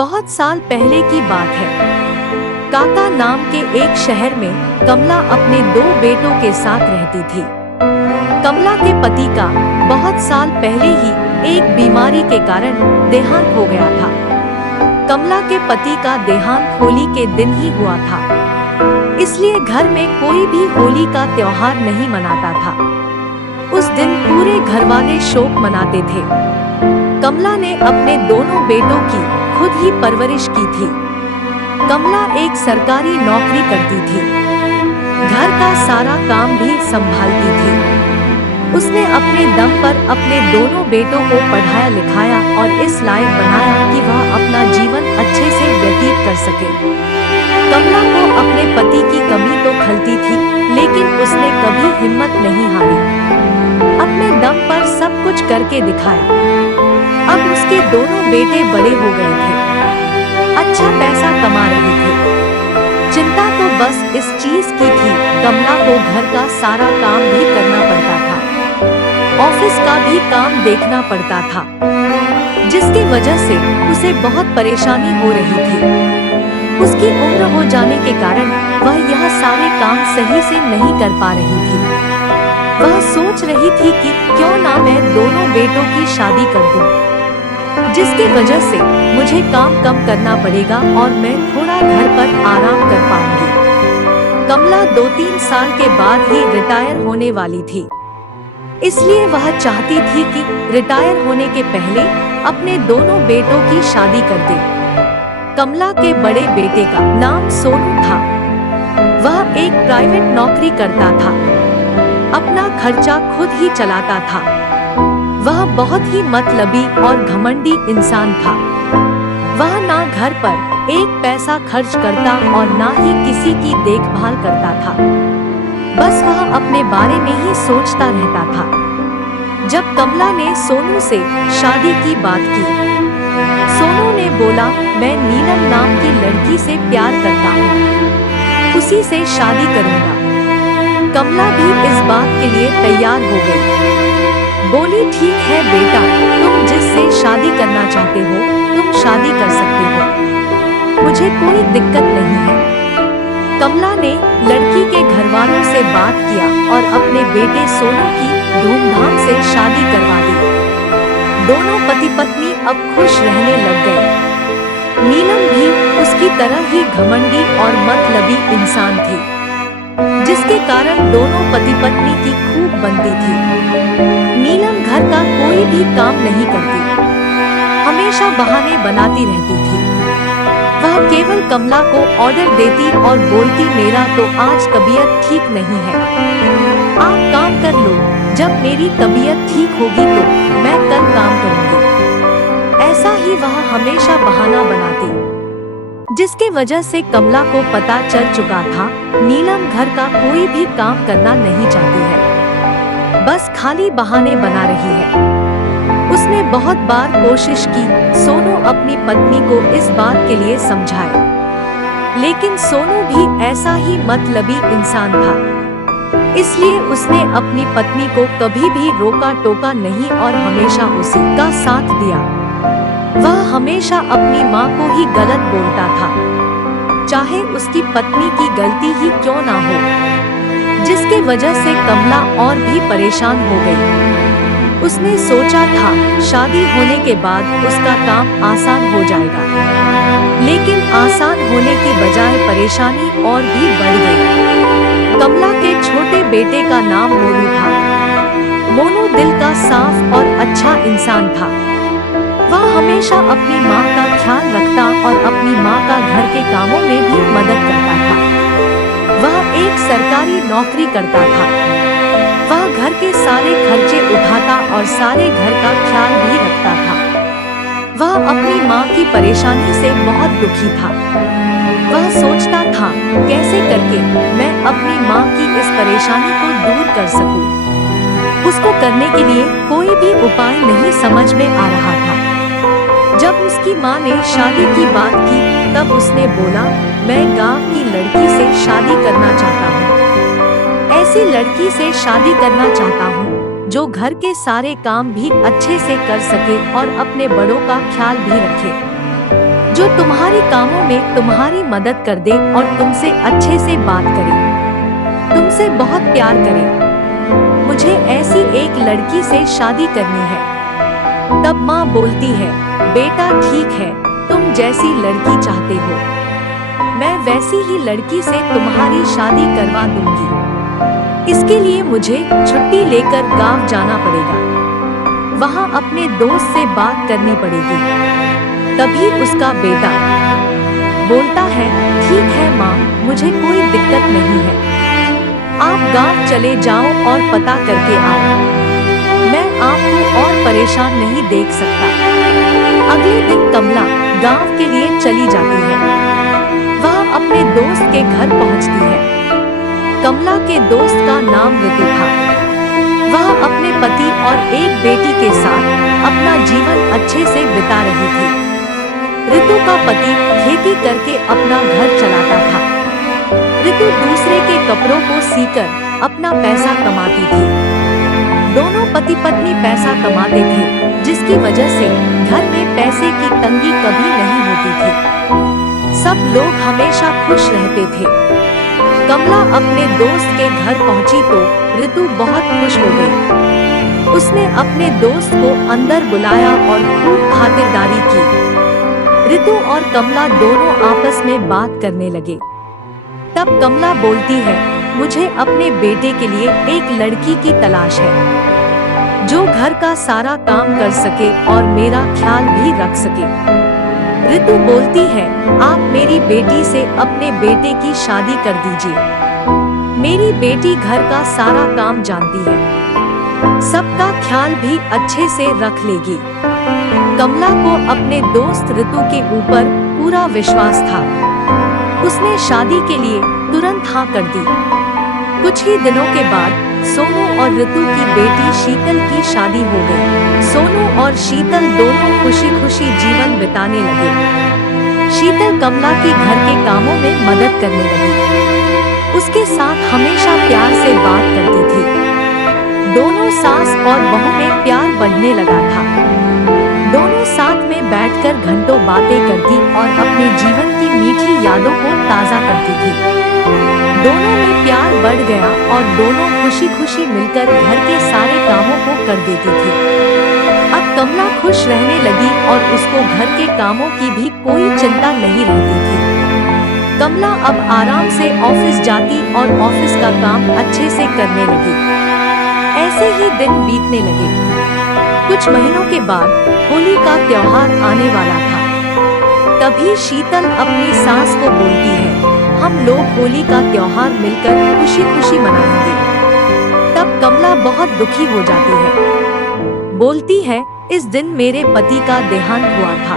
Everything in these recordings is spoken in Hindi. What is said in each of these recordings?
बहुत साल पहले की बात है। काका नाम के एक शहर में कमला अपने दो बेटों के साथ रहती थी। कमला के पति का बहुत साल पहले ही एक बीमारी के कारण देहांत हो गया था। कमला के पति का देहांत होली के दिन ही हुआ था, इसलिए घर में कोई भी होली का त्योहार नहीं मनाता था। उस दिन पूरे घरवाले शोक मनाते थे। कमला ने अपने दोनों बेटों की खुद ही परवरिश की थी। कमला एक सरकारी नौकरी करती थी, घर का सारा काम भी संभालती थी। उसने अपने दम पर अपने दोनों बेटों को पढ़ाया लिखाया और इस लायक बनाया कि वह अपना जीवन अच्छे से व्यतीत कर सके। कमला को अपने पति की कमी तो खलती थी, लेकिन उसने कभी हिम्मत नहीं हारी। अपने दम पर सब कुछ करके दिखाया। अब उसके दोनों बेटे बड़े हो गए थे, अच्छा पैसा कमा रहे थे। चिंता तो बस इस चीज की थी, कमला को घर का सारा काम भी करना पड़ता था, ऑफिस का भी काम देखना पड़ता था, जिसकी वजह से उसे बहुत परेशानी हो रही थी। उसकी उम्र हो जाने के कारण वह यह सारे काम सही से नहीं कर पा रही थी। वह सोच रही थी कि क्यों ना मैं दोनों बेटों की शादी कर दूं, जिसकी वजह से मुझे काम कम करना पड़ेगा और मैं थोड़ा घर पर आराम कर पाऊंगी। कमला 2-3 साल के बाद ही रिटायर होने वाली थी, इसलिए वह चाहती थी कि रिटायर होने के पहले अपने दोनों बेटों की शादी कर दे। कमला के बड़े बेटे का नाम सोनू था। वह एक प्राइवेट नौकरी करता था, अपना खर्चा खुद ही चलाता था। वह बहुत ही मतलबी और घमंडी इंसान था। वह ना घर पर एक पैसा खर्च करता और ना ही किसी की देखभाल करता था। बस वह अपने बारे में ही सोचता रहता था। जब कमला ने सोनू से शादी की बात की, सोनू ने बोला, मैं नीलम नाम की लड़की से प्यार करता हूँ, उसी से शादी करूँगा। कमला भी इस बात के लिए तैयार हो गई। बोली, ठीक है बेटा, तुम जिससे शादी करना चाहते हो तुम शादी कर सकते हो, मुझे कोई दिक्कत नहीं है। कमला ने लड़की के घरवालों से बात किया और अपने बेटे सोनू की धूमधाम से शादी करवा दी। दोनों पति पत्नी अब खुश रहने लग गए। नीलम भी उसकी तरह ही घमंडी और मतलबी इंसान थी, जिसके कारण दोनों पति पत्नी की खूब बनती थी। नीलम घर का कोई भी काम नहीं करती, हमेशा बहाने बनाती रहती थी। वह केवल कमला को ऑर्डर देती और बोलती, मेरा तो आज तबीयत ठीक नहीं है, आप काम कर लो, जब मेरी तबीयत ठीक होगी तो मैं कल काम करूंगी। ऐसा ही वह हमेशा बहाना बनाती, जिसके वजह से कमला को पता चल चुका था नीलम घर का कोई भी काम करना नहीं चाहती है, बस खाली बहाने बना रही है। उसने बहुत बार कोशिश की सोनू अपनी पत्नी को इस बात के लिए समझाए, लेकिन सोनू भी ऐसा ही मतलबी इंसान था, इसलिए उसने अपनी पत्नी को कभी भी रोका टोका नहीं और हमेशा उसी का साथ दिया। वह हमेशा अपनी माँ को ही गलत बोलता था, चाहे उसकी पत्नी की गलती ही क्यों ना हो, जिसके वजह से कमला और भी परेशान हो गई। उसने सोचा था शादी होने के बाद उसका काम आसान हो जाएगा, लेकिन आसान होने की बजाय परेशानी और भी बढ़ गई। कमला के छोटे बेटे का नाम मोनू था। मोनू दिल का साफ और अच्छा इंसान था। वह हमेशा अपनी माँ का ख्याल रखता और अपनी माँ का घर के कामों में भी मदद करता था। वह एक सरकारी नौकरी करता था। वह घर के सारे खर्चे उठाता और सारे घर का ख्याल भी रखता था। वह अपनी माँ की परेशानी से बहुत दुखी था। वह सोचता था कैसे करके मैं अपनी माँ की इस परेशानी को दूर कर सकूं। उसको करने के लिए कोई भी उपाय नहीं समझ में आ रहा था। जब उसकी माँ ने शादी की बात की, तब उसने बोला, मैं गांव की लड़की से शादी करना चाहता हूँ, ऐसी लड़की से शादी करना चाहता हूँ जो घर के सारे काम भी अच्छे से कर सके और अपने बड़ों का ख्याल भी रखे। जो तुम्हारे कामों में तुम्हारी मदद कर दे और तुमसे अच्छे से बात करे, तुमसे बहुत प्यार करे। मुझे ऐसी एक लड़की से शादी करनी है। तब माँ बोलती है, बेटा ठीक है, तुम जैसी लड़की चाहते हो, मैं वैसी ही लड़की से तुम्हारी शादी करवा दूंगी। इसके लिए मुझे छुट्टी लेकर गांव जाना पड़ेगा, वहाँ अपने दोस्त से बात करनी पड़ेगी। तभी उसका बेटा बोलता है, ठीक है माँ, मुझे कोई दिक्कत नहीं है, आप गांव चले जाओ और पता करके आओ, मैं आपको और परेशान नहीं देख सकता। अगले दिन कमला गांव के लिए चली जाती है। वह अपने दोस्त के घर पहुंचती है। कमला के दोस्त का नाम ऋतु था। वह अपने पति और एक बेटी के साथ अपना जीवन अच्छे से बिता रही थी। ऋतु का पति खेती करके अपना घर चलाता था। ऋतु दूसरे के कपड़ों को सीकर अपना पैसा कमाती थी। दोनों पति पत्नी पैसा कमाते थे, जिसकी वजह से घर में पैसे की तंगी कभी नहीं होती थी। सब लोग हमेशा खुश रहते थे। कमला अपने दोस्त के घर पहुंची तो ऋतु बहुत खुश हो गई। उसने अपने दोस्त को अंदर बुलाया और खूब खातिरदारी की। ऋतु और कमला दोनों आपस में बात करने लगे। तब कमला बोलती है, मुझे अपने बेटे के लिए एक लड़की की तलाश है, जो घर का सारा काम कर सके और मेरा ख्याल भी रख सके। ऋतु बोलती है, आप मेरी बेटी से अपने बेटे की शादी कर दीजिए। मेरी बेटी घर का सारा काम जानती है, सबका ख्याल भी अच्छे से रख लेगी। कमला को अपने दोस्त ऋतु के ऊपर पूरा विश्वास था। उसने शादी के लिए तुरंत हाँ कर दी। कुछ ही दिनों के बाद सोनू और ऋतु की बेटी शीतल की शादी हो गई। सोनू और शीतल दोनों खुशी खुशी जीवन बिताने लगे। शीतल कमला के घर के कामों में मदद करने लगी। उसके साथ हमेशा प्यार से बात करती थी। दोनों सास और बहू में प्यार बढ़ने लगा था। दोनों साथ में बैठकर घंटों बातें करती और अपने जीवन की मीठी यादों को ताज़ा करती थी। दोनों में प्यार बढ़ गया और दोनों खुशी खुशी मिलकर घर के सारे कामों को कर देती थी। अब कमला खुश रहने लगी और उसको घर के कामों की भी कोई चिंता नहीं रहती थी। कमला अब आराम से ऑफिस जाती और ऑफिस का काम अच्छे से करने लगी। ऐसे ही दिन बीतने लगे। कुछ महीनों के बाद होली का त्योहार आने वाला था। तभी शीतल अपनी सास को बोलती है, हम लोग होली का त्योहार मिलकर खुशी खुशी मनाएंगे। तब कमला बहुत दुखी हो जाती है। बोलती है, इस दिन मेरे पति का देहांत हुआ था,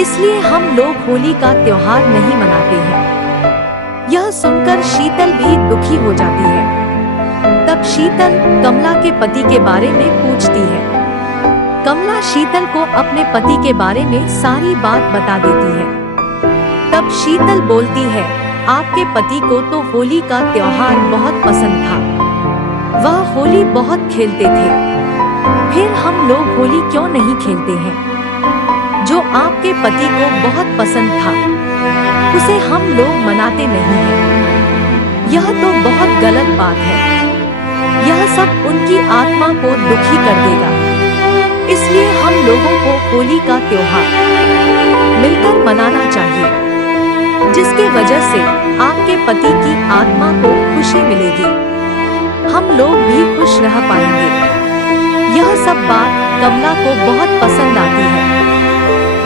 इसलिए हम लोग होली का त्योहार नहीं मनाते हैं। यह सुनकर शीतल भी दुखी हो जाती है। तब शीतल कमला के पति के बारे में पूछती है। कमला शीतल को अपने पति के बारे में सारी बात बता देती है। तब शीतल बोलती है, आपके पति को तो होली का त्योहार बहुत पसंद था, वह होली बहुत खेलते थे, फिर हम लोग होली क्यों नहीं खेलते हैं? जो आपके पति को बहुत पसंद था, उसे हम लोग मनाते नहीं हैं। यह तो बहुत गलत बात है। यह सब उनकी आत्मा को दुखी कर देगा। इसलिए हम लोगों को होली का त्योहार मिलकर मनाना चाहिए, जिसके वजह से आपके पति की आत्मा को खुशी मिलेगी। हम लोग भी खुश रह पाएंगे। यह सब बात कमला को बहुत पसंद आती है।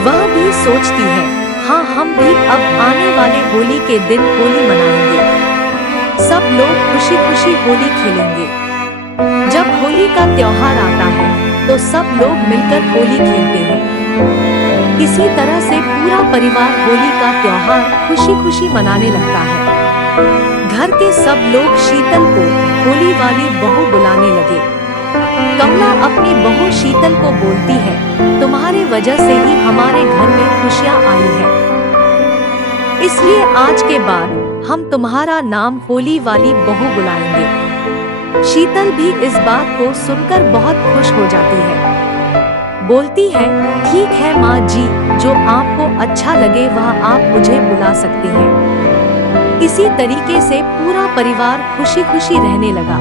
वह भी सोचती है, हाँ हम भी अब आने वाले होली के दिन होली मनाएंगे। सब लोग खुशी खुशी होली खेलेंगे। जब होली का त्योहार आता है तो सब लोग मिलकर होली खेलते हैं। इसी तरह से पूरा परिवार होली का त्योहार खुशी खुशी मनाने लगता है। घर के सब लोग शीतल को होली वाली बहू बुलाने लगे। कमला अपनी बहू शीतल को बोलती है, तुम्हारे वजह से ही हमारे घर में खुशियाँ आई है, इसलिए आज के बाद हम तुम्हारा नाम होली वाली बहू बुलाएंगे। शीतल भी इस बात को सुनकर बहुत खुश हो जाती है। बोलती है, ठीक है माँ जी, जो आपको अच्छा लगे वह आप मुझे बुला सकते हैं। इसी तरीके से पूरा परिवार खुशी खुशी रहने लगा।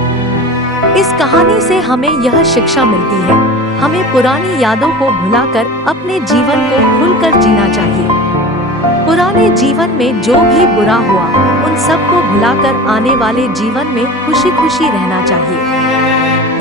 इस कहानी से हमें यह शिक्षा मिलती है, हमें पुरानी यादों को भुलाकर अपने जीवन को खुलकर जीना चाहिए। पुराने जीवन में जो भी बुरा हुआ, उन सब को भुलाकर आने वाले जीवन में खुशी खुशी रहना चाहिए।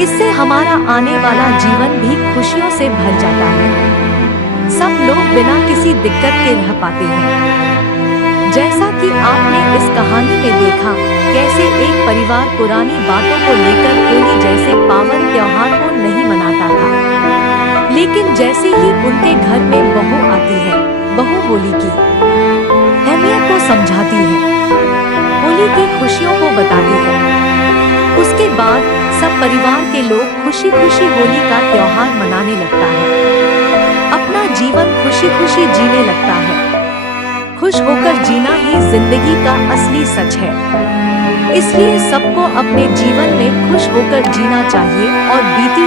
इससे हमारा आने वाला जीवन भी खुशियों से भर जाता है। सब लोग बिना किसी दिक्कत के रह पाते हैं। जैसा कि आपने इस कहानी में देखा, कैसे एक परिवार पुरानी बातों को लेकर होली जैसे पावन त्योहार को नहीं मनाता था, लेकिन जैसे ही उनके घर में बहू आती है, बहू होली की अहमियत को समझाती है, होली की खुशियों को बताती है। उसके बाद सब परिवार के लोग खुशी खुशी होली का त्योहार मनाने लगता है, अपना जीवन खुशी खुशी जीने लगता है। खुश होकर जीना ही जिंदगी का असली सच है। इसलिए सबको अपने जीवन में खुश होकर जीना चाहिए और बीती